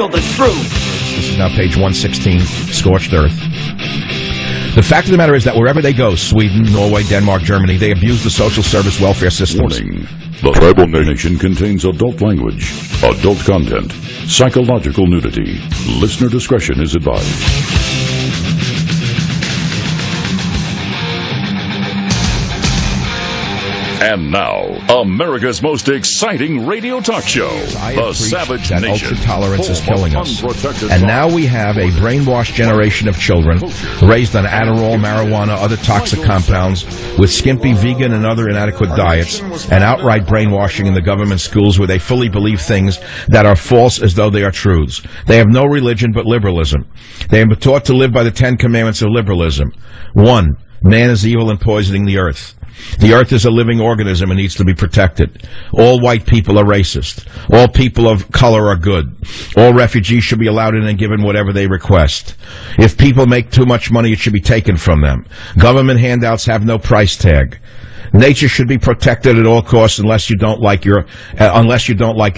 handle the truth. This is now page 116, Scorched Earth. The fact of the matter is that wherever they go, Sweden, Norway, Denmark, Germany, they abuse the social service welfare systems. Warning. The Tribal Nation contains adult language, adult content, psychological nudity. Listener discretion is advised. And now, America's most exciting radio talk show, The Savage that Nation. Ultra-tolerance is killing us. And now we have a brainwashed generation of children raised on Adderall, marijuana, other toxic compounds, with skimpy vegan and other inadequate diets, and outright brainwashing in the government schools where they fully believe things that are false as though they are truths. They have no religion but liberalism. They have been taught to live by the 10 commandments of liberalism. 1. Man is evil and poisoning the earth. The earth is a living organism and needs to be protected. All white people are racist. All people of color are good. All refugees should be allowed in and given whatever they request. If people make too much money, it should be taken from them. Government handouts have no price tag. Nature should be protected at all costs unless you don't like your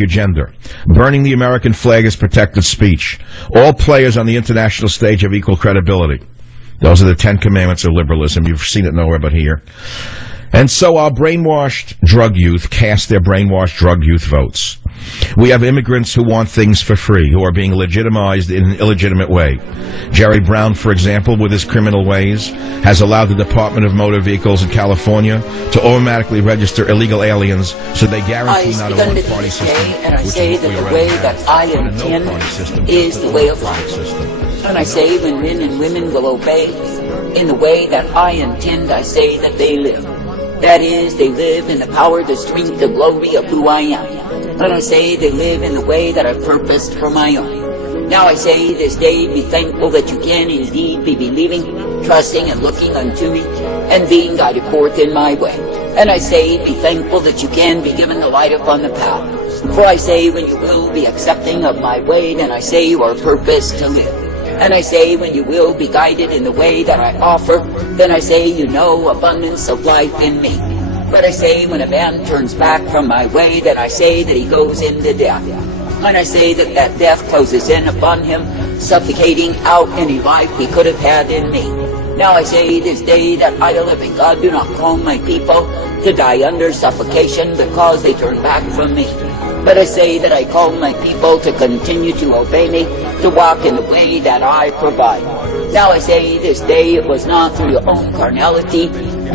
gender. Burning the American flag is protected speech. All players on the international stage have equal credibility. Those are the 10 commandments of liberalism. You've seen it nowhere but here. And so our brainwashed drug youth cast their brainwashed drug youth votes. We have immigrants who want things for free, who are being legitimized in an illegitimate way. Jerry Brown, for example, with his criminal ways, has allowed the Department of Motor Vehicles in California to automatically register illegal aliens so they guarantee not a one-party system. And I say that the way that I intend is the way of life. And I say when men and women will obey in the way that I intend, I say that they live. That is, they live in the power, the strength, the glory of who I am. And I say they live in the way that I've purposed for my own. Now I say this day, be thankful that you can indeed be believing, trusting and looking unto me, and being guided forth in my way. And I say, be thankful that you can be given the light upon the path. For I say, when you will be accepting of my way, then I say you are purposed to live. And I say, when you will be guided in the way that I offer, then I say, you know abundance of life in me. But I say, when a man turns back from my way, then I say that he goes into death. And I say that that death closes in upon him, suffocating out any life he could have had in me. Now I say this day that I, the living God, do not call my people to die under suffocation because they turn back from me. But I say that I call my people to continue to obey me, to walk in the way that I provide. Now I say this day it was not through your own carnality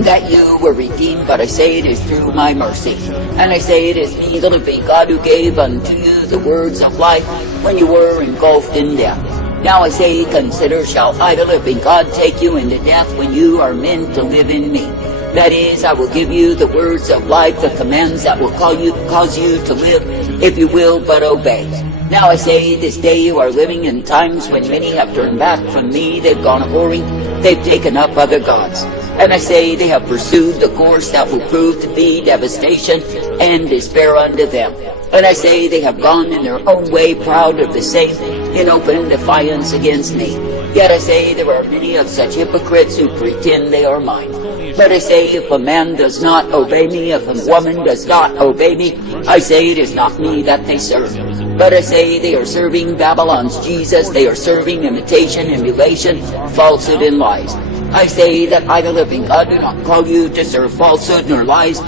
that you were redeemed, but I say it is through my mercy. And I say it is me, the living God, who gave unto you the words of life when you were engulfed in death. Now I say, consider, shall I, the living God, take you into death when you are meant to live in me? That is, I will give you the words of life, the commands that will cause you to live, if you will but obey. Now I say, this day you are living in times when many have turned back from me, they've gone a-whoring, they've taken up other gods. And I say, they have pursued the course that will prove to be devastation and despair unto them. And I say, they have gone in their own way, proud of the same, in open defiance against me. Yet I say, there are many of such hypocrites who pretend they are mine. But I say, if a man does not obey me, if a woman does not obey me, I say it is not me that they serve. But I say they are serving Babylon's Jesus, they are serving imitation, emulation, falsehood, and lies. I say that I, the living God, do not call you to serve falsehood nor lies,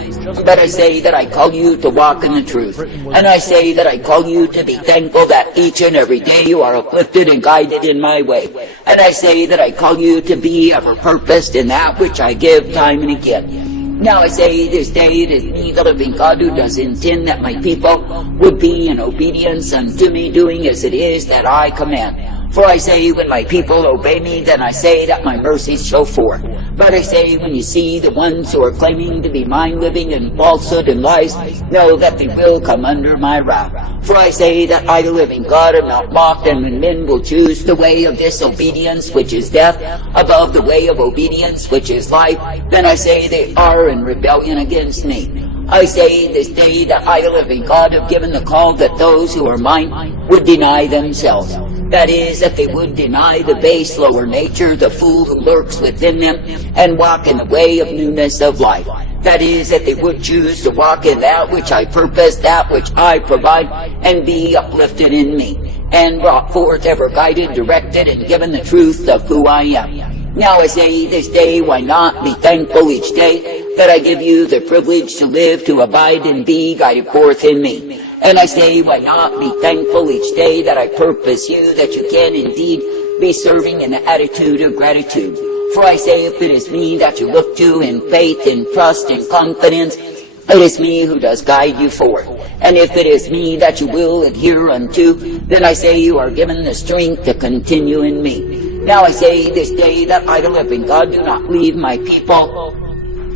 but I say that I call you to walk in the truth. And I say that I call you to be thankful that each and every day you are uplifted and guided in my way. And I say that I call you to be ever purposed in that which I give time and again. Now I say this day it is me, the living God, who does intend that my people would be in obedience unto me, doing as it is that I command. For I say, when my people obey me, then I say that my mercies show forth. But I say, when you see the ones who are claiming to be mine living in falsehood and lies, know that they will come under my wrath. For I say that I, the living God, am not mocked, and when men will choose the way of disobedience, which is death, above the way of obedience, which is life, then I say they are in rebellion against me. I say this day that I, the living God, have given the call that those who are mine would deny themselves. That is, that they would deny the base lower nature, the fool who lurks within them, and walk in the way of newness of life. That is, that they would choose to walk in that which I purpose, that which I provide, and be uplifted in me. and brought forth, ever guided, directed, and given the truth of who I am. Now I say this day, why not be thankful each day that I give you the privilege to live, to abide, and be guided forth in me. And I say, why not be thankful each day that I purpose you, that you can indeed be serving in the attitude of gratitude. For I say, if it is me that you look to in faith, in trust, in confidence, it is me who does guide you forth. And if it is me that you will adhere unto, then I say you are given the strength to continue in me. Now I say this day that I, the living God, do not leave my people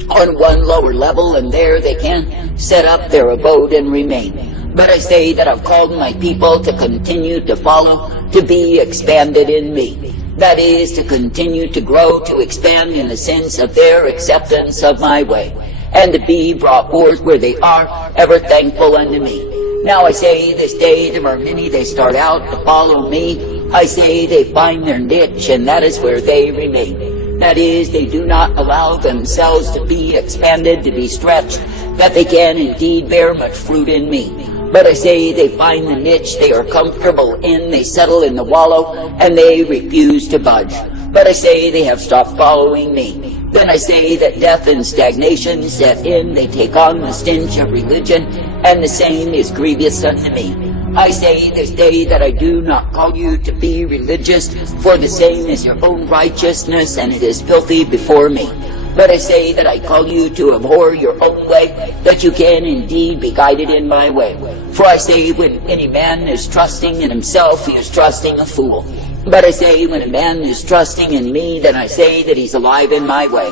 on one lower level, and there they can set up their abode and remain. But I say that I've called my people to continue to follow, to be expanded in me. That is, to continue to grow, to expand in the sense of their acceptance of my way, and to be brought forth where they are, ever thankful unto me. Now I say this day there are many, they start out to follow me. I say they find their niche, and that is where they remain. That is, they do not allow themselves to be expanded, to be stretched, that they can indeed bear much fruit in me. But I say they find the niche they are comfortable in, they settle in the wallow, and they refuse to budge. But I say they have stopped following me. Then I say that death and stagnation set in, they take on the stench of religion, and the same is grievous unto me. I say this day that I do not call you to be religious, for the same is your own righteousness, and it is filthy before me. But I say that I call you to abhor your own way, that you can indeed be guided in my way. For I say when any man is trusting in himself, he is trusting a fool. But I say when a man is trusting in me, then I say that he's alive in my way.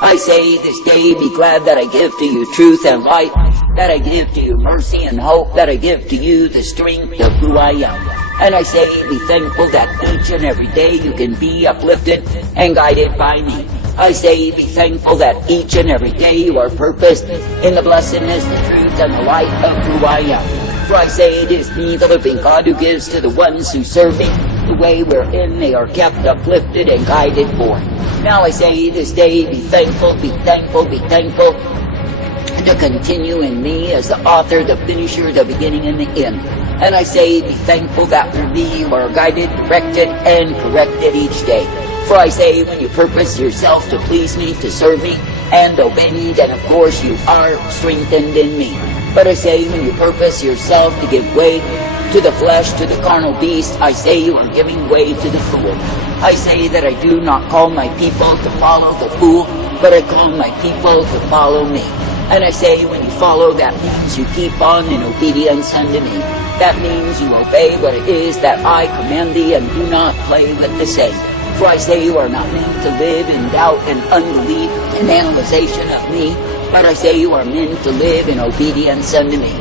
I say this day, be glad that I give to you truth and light, that I give to you mercy and hope, that I give to you the strength of who I am. And I say, be thankful that each and every day you can be uplifted and guided by me. I say, be thankful that each and every day you are purposed in the blessedness, the truth, and the light of who I am. For I say, it is me, the living God, who gives to the ones who serve me the way wherein they are kept uplifted and guided forth. Now I say this day, be thankful, be thankful, be thankful, to continue in me as the author, the finisher, the beginning, and the end. And I say, be thankful that through me you are guided, directed, and corrected each day. For I say, when you purpose yourself to please me, to serve me, and obey me, then of course you are strengthened in me. But I say, when you purpose yourself to give way to the flesh, to the carnal beast, I say you are giving way to the fool. I say that I do not call my people to follow the fool, but I call my people to follow me. And I say, when you follow, that means you keep on in obedience unto me. That means you obey what it is that I command thee, and do not play with the same. For I say you are not meant to live in doubt and unbelief and analyzation of me, but I say you are meant to live in obedience unto me.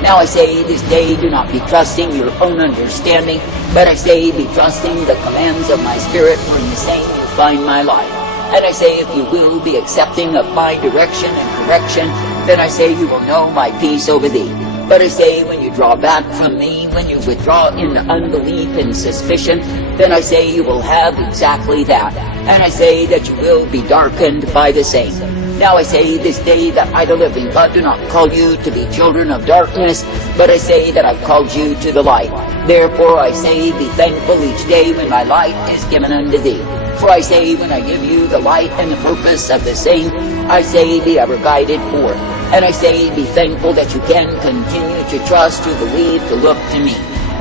Now I say this day, do not be trusting your own understanding, but I say be trusting the commands of my spirit, for in the same you find my life. And I say if you will be accepting of my direction and correction, then I say you will know my peace over thee. But I say when you draw back from me, when you withdraw into unbelief and suspicion, then I say you will have exactly that. And I say that you will be darkened by the same. Now I say this day that I, the living God, do not call you to be children of darkness, but I say that I've called you to the light. Therefore I say, be thankful each day when my light is given unto thee. For I say, when I give you the light and the purpose of the same, I say, be ever guided forth. And I say, be thankful that you can continue to trust, to believe, to look to me.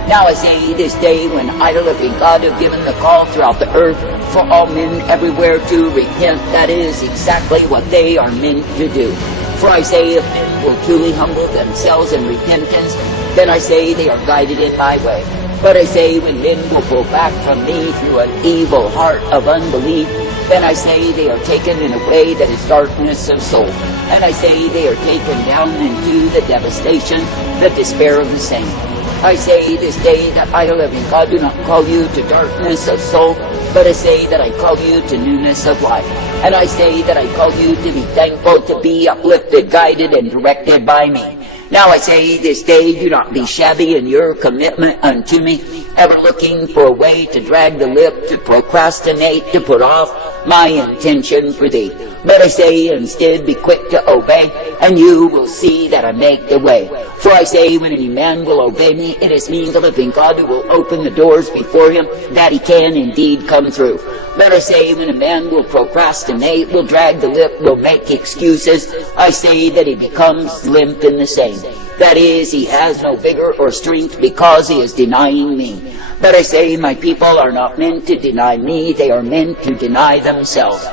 Now I say this day, when I, the living God, have given the call throughout the earth for all men everywhere to repent, that is exactly what they are meant to do. For I say, if men will truly humble themselves in repentance, then I say they are guided in my way. But I say, when men will pull back from me through an evil heart of unbelief, then I say they are taken in a way that is darkness of soul. And I say they are taken down into the devastation, the despair of the same. I say this day that I, the living God, do not call you to darkness of soul, but I say that I call you to newness of life. And I say that I call you to be thankful, to be uplifted, guided, and directed by me. Now I say this day, do not be shabby in your commitment unto me, ever looking for a way to drag the lip, to procrastinate, to put off my intention for thee. But I say instead, be quick to obey, and you will see that I make the way. For I say, when any man will obey me, it is me, the living God, who will open the doors before him, that he can indeed come through. But I say, when a man will procrastinate, will drag the lip, will make excuses, I say that he becomes limp in the same. That is, he has no vigor or strength because he is denying me. But I say, my people are not meant to deny me, they are meant to deny themselves.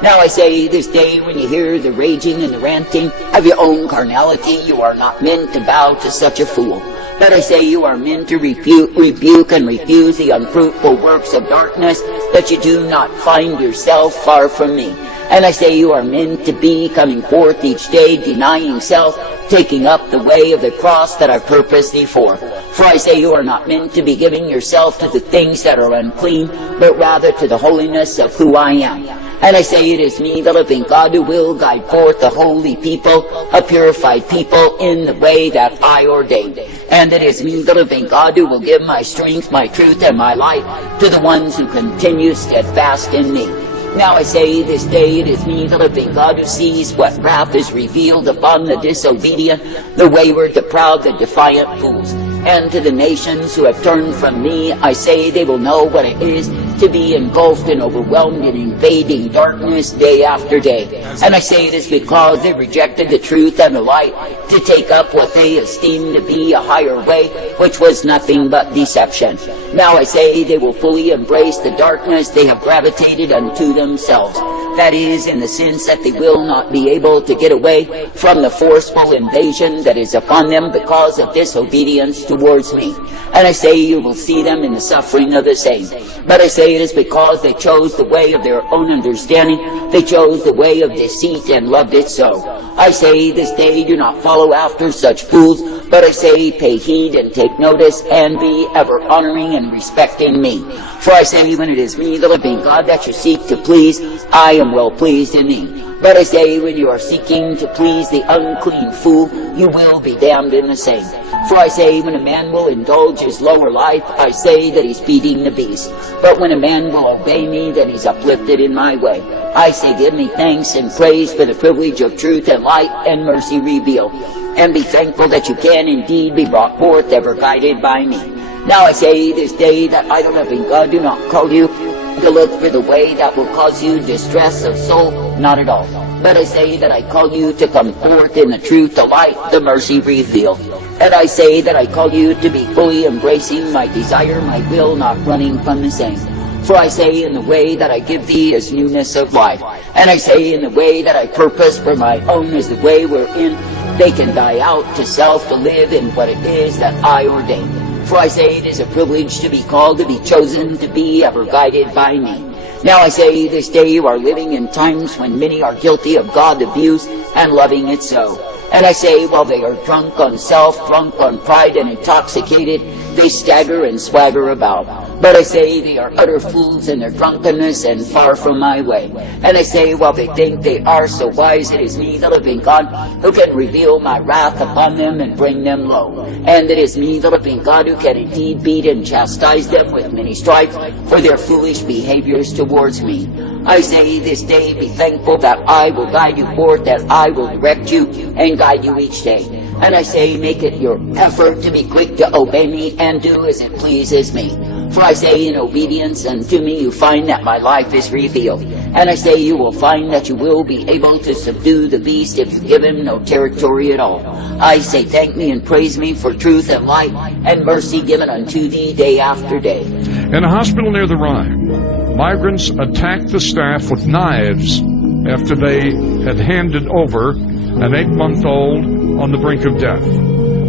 Now I say, this day when you hear the raging and the ranting of your own carnality, you are not meant to bow to such a fool. But I say, you are meant to rebuke and refuse the unfruitful works of darkness, that you do not find yourself far from me. And I say, you are meant to be coming forth each day, denying self, taking up the way of the cross that I purposed thee for. For I say, you are not meant to be giving yourself to the things that are unclean, but rather to the holiness of who I am. And I say, it is me, the living God, who will guide forth the holy people, a purified people, in the way that I ordained. And it is me, the living God, who will give my strength, my truth, and my light to the ones who continue steadfast in me. Now I say, this day it is me, the living God, who sees what wrath is revealed upon the disobedient, the wayward, the proud, the defiant fools. And to the nations who have turned from me, I say they will know what it is to be engulfed and overwhelmed in invading darkness day after day. And I say this because they rejected the truth and the light to take up what they esteemed to be a higher way, which was nothing but deception. Now I say they will fully embrace the darkness they have gravitated unto themselves. That is, in the sense that they will not be able to get away from the forceful invasion that is upon them because of disobedience towards me. And I say you will see them in the suffering of the same. But I say it is because they chose the way of their own understanding. They chose the way of deceit and loved it so. I say this day, do not follow after such fools, but I say pay heed and take notice and be ever honoring and respecting me. For I say, when it is me, the living God, that you seek to please, I am well pleased in thee. But I say, when you are seeking to please the unclean fool, you will be damned in the same. For I say, when a man will indulge his lower life, I say that he's feeding the beast. But when a man will obey me, then he's uplifted in my way. I say, give me thanks and praise for the privilege of truth and light and mercy revealed. And be thankful that you can indeed be brought forth, ever guided by me. Now I say this day that I, the living God, do not call you to look for the way that will cause you distress of soul, not at all. But I say that I call you to come forth in the truth, the light, the mercy revealed. And I say that I call you to be fully embracing my desire, my will, not running from the same. For I say, in the way that I give thee is newness of life. And I say, in the way that I purpose for my own is the way wherein they can die out to self, to live in what it is that I ordain. For I say it is a privilege to be called, to be chosen, to be ever guided by me. Now I say this day you are living in times when many are guilty of God abuse and loving it so. And I say, while they are drunk on self, drunk on pride, and intoxicated, they stagger and swagger about. But I say they are utter fools in their drunkenness and far from my way. And I say, while they think they are so wise, it is me, the living God, who can reveal my wrath upon them and bring them low. And it is me, the living God, who can indeed beat and chastise them with many stripes for their foolish behaviors towards me. I say this day, be thankful that I will guide you forth, that I will direct you and guide you each day. And I say, make it your effort to be quick to obey me and do as it pleases me. For I say, in obedience unto me you find that my life is revealed. And I say, you will find that you will be able to subdue the beast if you give him no territory at all. I say, thank me and praise me for truth and light and mercy given unto thee day after day. In a hospital near the Rhine, migrants attacked the staff with knives after they had handed over an 8-month-old on the brink of death,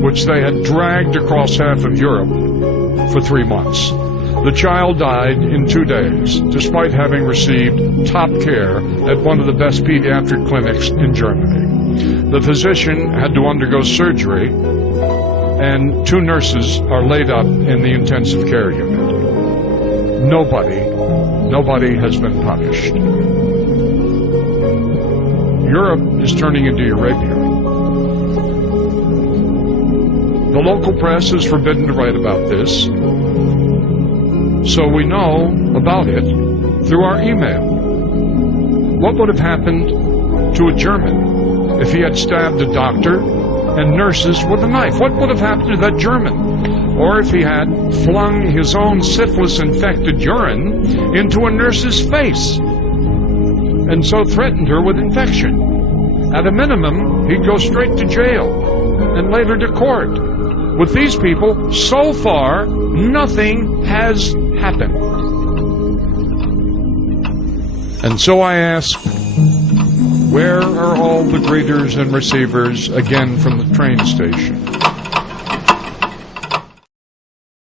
which they had dragged across half of Europe for 3 months. The child died in 2 days, despite having received top care at one of the best pediatric clinics in Germany. The physician had to undergo surgery, and 2 nurses are laid up in the intensive care unit. Nobody has been punished. Europe is turning into Arabia. The local press is forbidden to write about this. so we know about it through our email. What would have happened to a German if he had stabbed a doctor and nurses with a knife? What would have happened to that German? Or if he had flung his own syphilis-infected urine into a nurse's face and so threatened her with infection. At a minimum, he'd go straight to jail and later to court. With these people, so far, nothing has happened. And so I ask, where are all the greeters and receivers again from the train station?